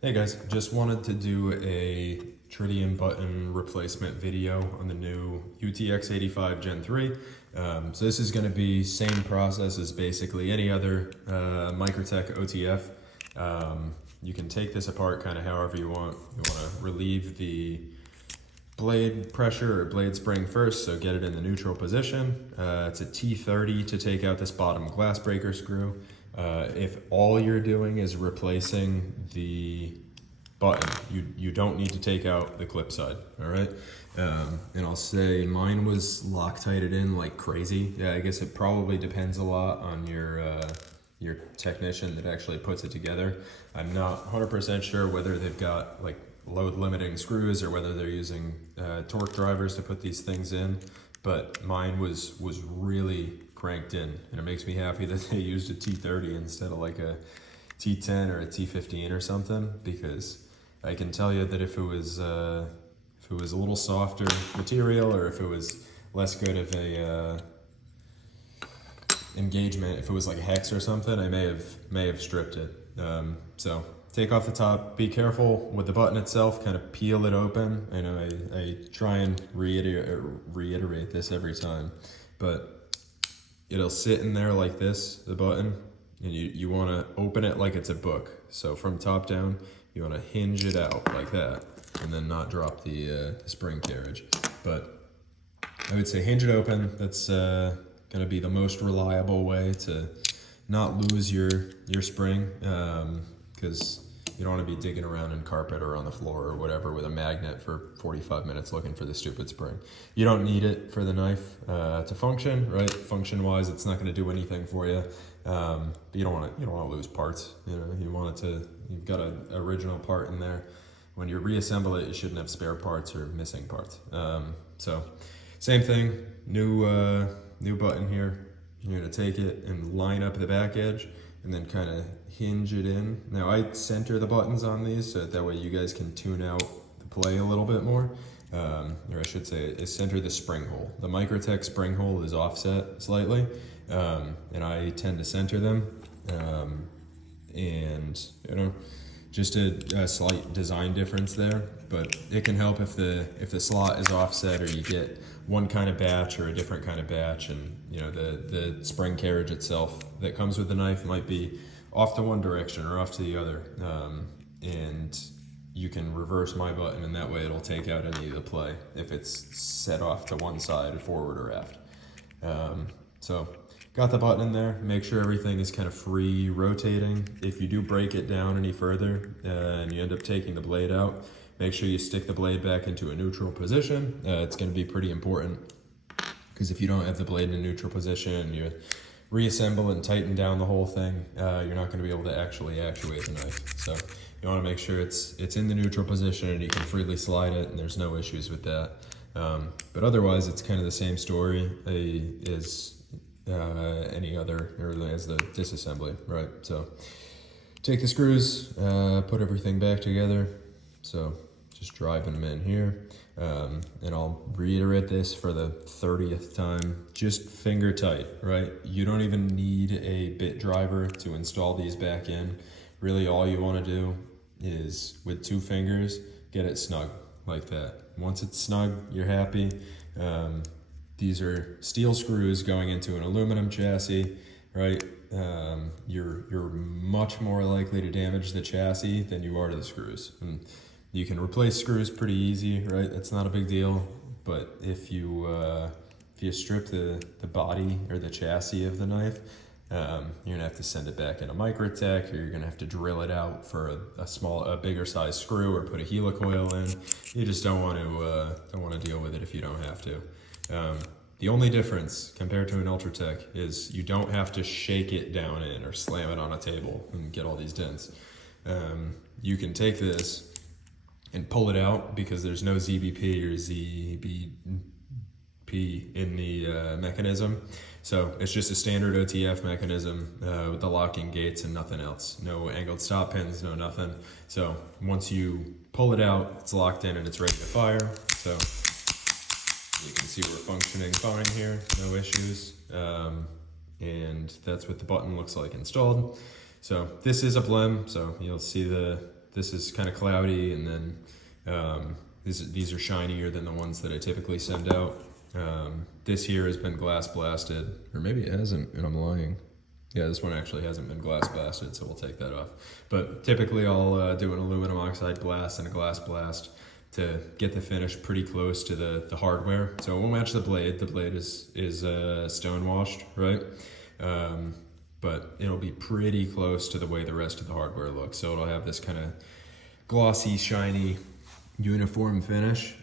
Hey guys, just wanted to do a Tritium button replacement video on the new UTX-85 Gen 3. So this is going to be same process as basically any other Microtech OTF. You can take this apart kind of however you want. You want to relieve the blade pressure or blade spring first, so get it in the neutral position. It's a T30 to take out this bottom glass breaker screw. If all you're doing is replacing the button, you don't need to take out the clip side, all right? And I'll say mine was Loctited in like crazy. Yeah, I guess it probably depends a lot on your technician that actually puts it together. I'm not 100% sure whether they've got like load limiting screws or whether they're using torque drivers to put these things in, but mine was really cranked in, and it makes me happy that they used a T30 instead of like a T10 or a T15 or something, because I can tell you that if it was a little softer material, or if it was less good of a engagement, if it was like hex or something, I may have stripped it. So take off the top, be careful with the button itself, kind of peel it open. I know I try and reiterate this every time, but it'll sit in there like this, the button, and you want to open it like it's a book. So from top down, you want to hinge it out like that, and then not drop the spring carriage. But I would say hinge it open. That's going to be the most reliable way to not lose your spring, because you don't want to be digging around in carpet or on the floor or whatever with a magnet for 45 minutes looking for the stupid spring. You don't need it for the knife to function, right? Function wise, it's not going to do anything for you. But you don't want to lose parts. You know, you want it to. You've got an original part in there. When you reassemble it, you shouldn't have spare parts or missing parts. So same thing. New button here. You're going to take it and line up the back edge, and then kind of hinge it in. Now I center the buttons on these so that way you guys can tune out the play a little bit more. Or I should say, center the spring hole. The Microtech spring hole is offset slightly, and I tend to center them. And you know, just a slight design difference there, but it can help if the slot is offset, or you get one kind of batch or a different kind of batch, and you know the spring carriage itself that comes with the knife might be off to one direction or off to the other, and you can reverse my button, and that way it'll take out any of the play if it's set off to one side, forward or aft. So got the button in there. Make sure everything is kind of free rotating. If you do break it down any further and you end up taking the blade out, make sure you stick the blade back into a neutral position. It's going to be pretty important, because if you don't have the blade in a neutral position, you reassemble and tighten down the whole thing, you're not going to be able to actually actuate the knife. So you want to make sure it's in the neutral position and you can freely slide it, and there's no issues with that. But otherwise, it's kind of the same story as any other, or as the disassembly, right? So take the screws, put everything back together. So just driving them in here, and I'll reiterate this for the 30th time, just finger tight, right? You don't even need a bit driver to install these back in. Really all you want to do is, with 2 fingers, get it snug like that. Once it's snug, you're happy. These are steel screws going into an aluminum chassis, right? You're much more likely to damage the chassis than you are to the screws. And you can replace screws pretty easy, right? That's not a big deal. But if you strip the body or the chassis of the knife, you're gonna have to send it back in a Microtech, or you're gonna have to drill it out for a bigger size screw, or put a helicoil in. You just don't want to deal with it if you don't have to. The only difference compared to an Ultratech is you don't have to shake it down in or slam it on a table and get all these dents. You can take this and pull it out, because there's no ZBP or ZBT in the mechanism. So it's just a standard OTF mechanism with the locking gates and nothing else. No angled stop pins, no nothing. So once you pull it out, it's locked in and it's ready to fire. So you can see we're functioning fine here, no issues. And that's what the button looks like installed. So this is a blem, so you'll see the this is kind of cloudy, and then these are shinier than the ones that I typically send out. This here has been glass blasted, or maybe it hasn't, and I'm lying. Yeah, this one actually hasn't been glass blasted, so we'll take that off. But typically I'll do an aluminum oxide blast and a glass blast to get the finish pretty close to the hardware. So it won't match the blade. The blade is stone washed, right? But it'll be pretty close to the way the rest of the hardware looks. So it'll have this kind of glossy, shiny, uniform finish.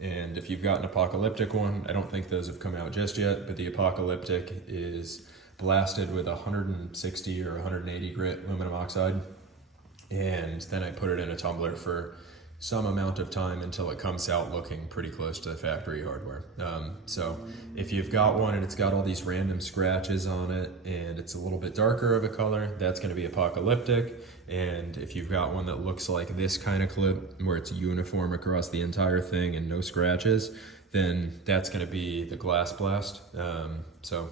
And if you've got an apocalyptic one, I don't think those have come out just yet, but the apocalyptic is blasted with 160 or 180 grit aluminum oxide. And then I put it in a tumbler for some amount of time until it comes out looking pretty close to the factory hardware. So if you've got one and it's got all these random scratches on it and it's a little bit darker of a color, that's going to be apocalyptic. And if you've got one that looks like this kind of clip where it's uniform across the entire thing and no scratches, then that's going to be the glass blast. So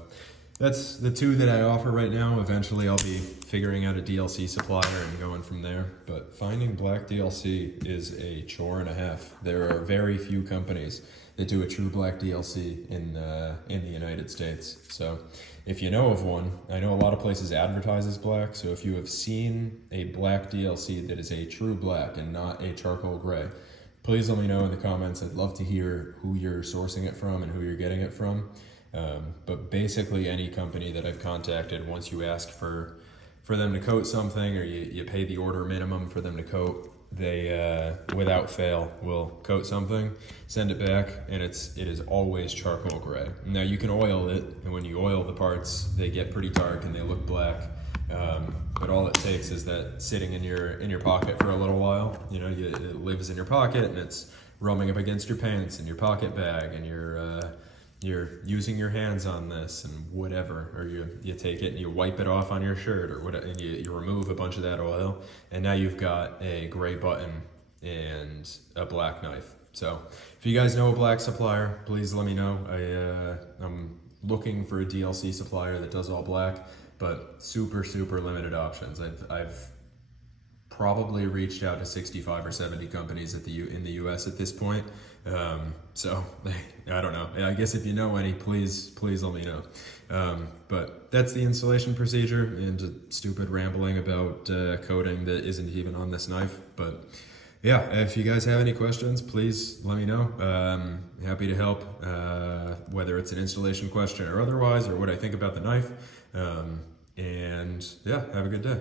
that's the two that I offer right now. Eventually I'll be figuring out a DLC supplier and going from there. But finding black DLC is a chore and a half. There are very few companies that do a true black DLC in the United States. So if you know of one, I know a lot of places advertise as black. So if you have seen a black DLC that is a true black and not a charcoal gray, please let me know in the comments. I'd love to hear who you're sourcing it from and who you're getting it from. But basically any company that I've contacted, once you ask for them to coat something, or you pay the order minimum for them to coat, they without fail will coat something, send it back, and it is always charcoal gray. Now you can oil it, and when you oil the parts, they get pretty dark and they look black. But all it takes is that sitting in your pocket for a little while. You know, it lives in your pocket and it's rubbing up against your pants and your pocket bag, and you're using your hands on this and whatever, or you take it and you wipe it off on your shirt or whatever, and you remove a bunch of that oil, and now you've got a gray button and a black knife. So if you guys know a black supplier, please let me know. I'm looking for a DLC supplier that does all black, but super limited options. I've probably reached out to 65 or 70 companies in the US at this point. So I don't know. I guess if you know any, please let me know. But that's the installation procedure, and stupid rambling about coating that isn't even on this knife. But yeah, if you guys have any questions, please let me know. Happy to help, whether it's an installation question or otherwise, or what I think about the knife. And yeah, have a good day.